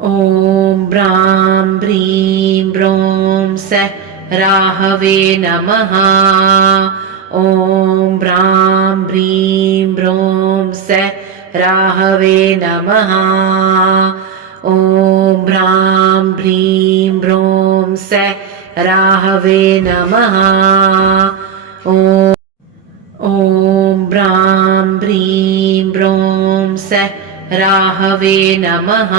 ॐ ब्रां ब्रीं ब्रों स राहवे नमः। ॐ ब्रां ब्रीं ब्रों स राहवे नमः। ॐ ब्रां ब्रीं ब्रों स राहवे नमः। ॐ ब्रां ब्रीं ब्रों स राहवे नमः।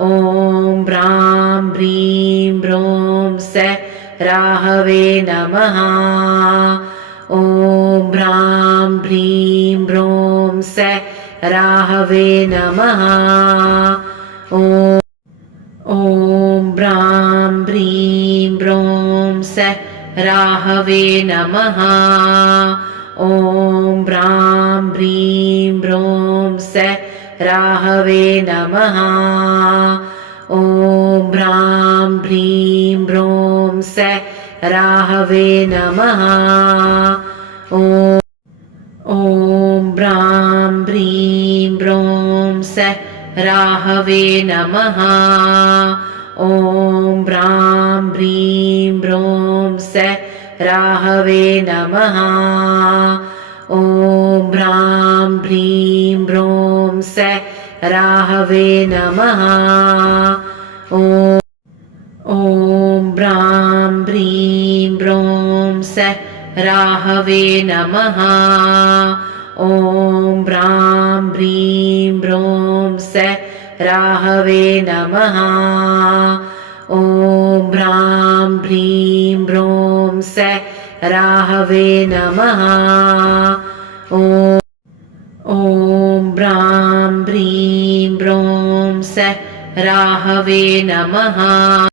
ॐ ब्रां ब्रीं ब्रों स राहवे नमः। ॐ ब्रां ब्रीं ब्रों स राहवे नमः। ॐ ब्रां ब्रीं ब्रों स राहवे नमः। ॐ ब्रां ब्रीं ब्रों स राहवे नमः। ॐ ब्रां ब्रीं ब्रों स राहवे नमः। ॐ ब्रां ब्रीं ब्रों स राहवे नमः। ॐ ब्रां ब्रीं ब्रों स राहवे नमः। ॐ ब्रां ब्रीं ब्रों स राहवे नमः। ॐ ब्रां ब्रीं ब्रों स राहवे नमः। ॐ ब्रां ब्रीं ब्रों स राहवे नमः। ॐ ब्रां ब्रीं ब्रों स राहवे नमः। ॐ ब्रां ब्रीं ब्रों स राहवे नमः।